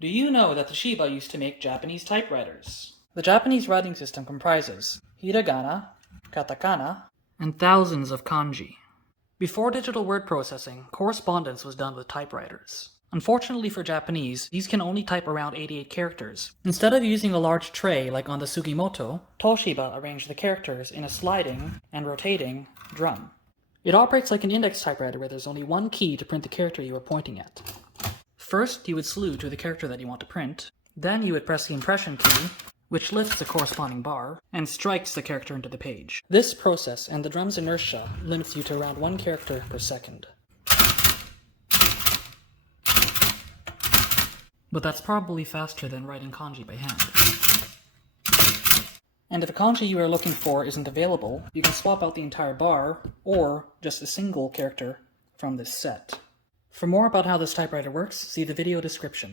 Do you know that Toshiba used to make Japanese typewriters? The Japanese writing system comprises hiragana, katakana, and thousands of kanji. Before digital word processing, correspondence was done with typewriters. Unfortunately for Japanese, these can only type around 88 characters. Instead of using a large tray like on the Sugimoto, Toshiba arranged the characters in a sliding and rotating drum. It operates like an index typewriter where there's only one key to print the character you are pointing at. First, you would slew to the character that you want to print. Then you would press the impression key, which lifts the corresponding bar, and strikes the character into the page. This process and the drum's inertia limits you to around 1 character per second. But that's probably faster than writing kanji by hand. And if a kanji you are looking for isn't available, you can swap out the entire bar, or just a single character from this set. For more about how this typewriter works, see the video description.